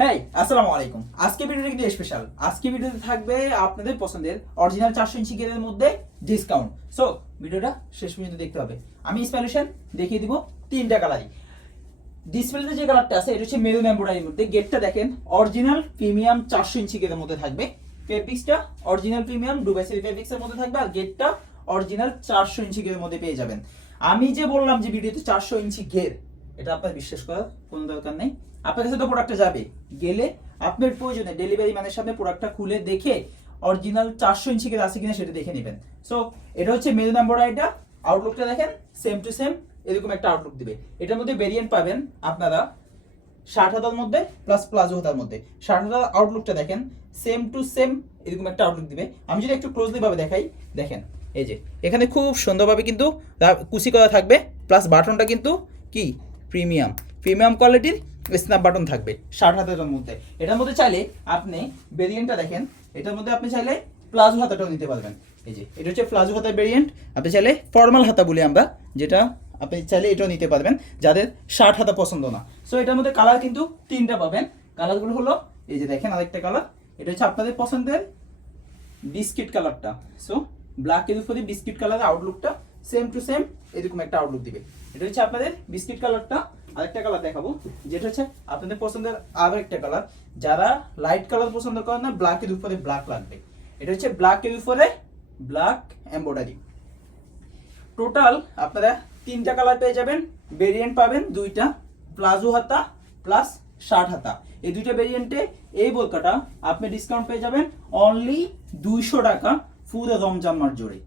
হ্যাঁ, আসসালামু আলাইকুম। আজকে ভিডিওটা কিন্তু স্পেশাল। আজকে ভিডিওতে থাকবে আপনাদের পছন্দের অরিজিনাল 400 ইঞ্চি গেরের মধ্যে ডিসকাউন্ট। সো ভিডিওটা শেষ পর্যন্ত দেখতে হবে। আমি ইনস্টলেশন দেখিয়ে দিব তিনটা কালারই। ডিসপ্লেতে যে কালারটা আছে এটা হচ্ছে মেরুন এমব্রয়ডারির মধ্যে। গেটটা দেখেন অরিজিনাল প্রিমিয়াম 400 ইঞ্চি গেরের মধ্যে থাকবে। ফেব্রিক্সটা অরিজিনাল প্রিমিয়াম দুবাই সেরি ফেব্রিক্সের মধ্যে থাকবে, আর গেটটা অরিজিনাল 400 ইঞ্চি গেরের মধ্যে পেয়ে যাবেন। আমি যে বললাম যে ভিডিওতে 400 ইঞ্চি গের, এটা আপনার বিশ্বাস করার কোনো দরকার নেই। আপনার কাছে তো প্রোডাক্টটা যাবে, গেলে আপনার প্রয়োজনে ডেলিভারি ম্যানের সামনে প্রোডাক্টটা খুলে দেখে অরিজিনাল 400 ইঞ্চি গের আছে কিনা সেটা দেখে নেবেন। সো এটা হচ্ছে মেরুন এমব্রয়ডারিটা। আউটলুকটা দেখেন সেম টু সেম এরকম একটা আউটলুক দিবে। এটার মধ্যে ভেরিয়েন্ট পাবেন আপনারা 60,000 মধ্যে প্লাস প্লাজো হাতার মধ্যে। 60,000 আউটলুকটা দেখেন সেম টু সেম এরকম একটা আউটলুক দিবে। আমি যদি একটু ক্লোজলি ভাবে দেখাই, দেখেন এই যে এখানে খুব সুন্দরভাবে কিন্তু কুচি করা থাকবে, প্লাস বাটনটা কিন্তু কি প্রিমিয়াম প্রিমিয়াম কোয়ালিটির স্ন্যাপ বাটন থাকবে 60,000 মধ্যে। এটার মধ্যে চাইলে আপনি ভেরিয়েন্টটা দেখেন, এটার মধ্যে আপনি চাইলে প্লাজো হাতাটাও নিতে পারবেন। এই যে এটা হচ্ছে প্লাজো হাতার ভেরিয়েন্ট। আপনি চাইলে ফর্মাল হাতা বলি আমরা, যেটা আপনি চাইলে এটাও নিতে পারবেন যাদের 60 হাতা পছন্দ না। সো এটার মধ্যে কালার কিন্তু তিনটা পাবেন। কালারগুলো হলো এই যে দেখেন আরেকটা কালার, এটা হচ্ছে আপনাদের পছন্দের বিস্কিট কালারটা। সো ব্ল্যাকের উপরে বিস্কিট কালারের আউটলুকটা সেম টু সেম এরকম একটা আউটলুক দিবে। এটা হচ্ছে আপনাদের বিস্কিট কালারটা। আরেকটা কালার দেখাবো যেটা হচ্ছে আপনাদের পছন্দের আরো একটা কালার। যারা লাইট কালার পছন্দ করেন না, ব্ল্যাকের উপরে ব্ল্যাক লাগবে, এটা হচ্ছে ব্ল্যাকের উপরে ব্ল্যাক এমব্রয়ডারি। টোটাল আপনারা তিনটা কালার পেয়ে যাবেন। ভেরিয়েন্ট পাবেন দুইটা, প্লাজো হাতা প্লাস 60 হাতা। এই দুইটা ভেরিয়েন্টে এই বোরকাটা আপনি ডিসকাউন্ট পেয়ে যাবেন অনলি 200 টাকা পুরো রমজান মাস জুড়ে।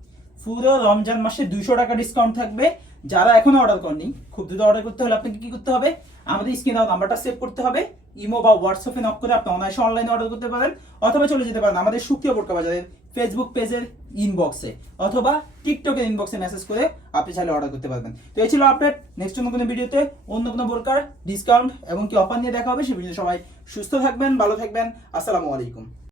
পুরো রমজান মাসে 200 টাকা ডিসকাউন্ট থাকবে। যারা এখনো অর্ডার করেনি, খুব দ্রুত অর্ডার করতে হলে আপনাকে কি করতে হবে, আমাদের স্ক্রিনে দেওয়া নাম্বারটা সেভ করতে হবে। ইমো বা হোয়াটসঅ্যাপে নক করে আপনি অনায়াসে অনলাইনে অর্ডার করতে পারেন, অথবা চলে যেতে পারেন আমাদের সুপ্রিয় বোরকা বাজারের ফেসবুক পেজের ইনবক্সে, অথবা টিকটকের ইনবক্সে মেসেজ করে আপনি চাইলে অর্ডার করতে পারবেন। তো এই ছিল আপডেট। নেক্সট অন্য কোনো ভিডিওতে অন্য কোনো বোরকার ডিসকাউন্ট এবং কি অফার নিয়ে দেখা হবে। সে ভিডিও সবাই সুস্থ থাকবেন, ভালো থাকবেন। আসসালামু আলাইকুম।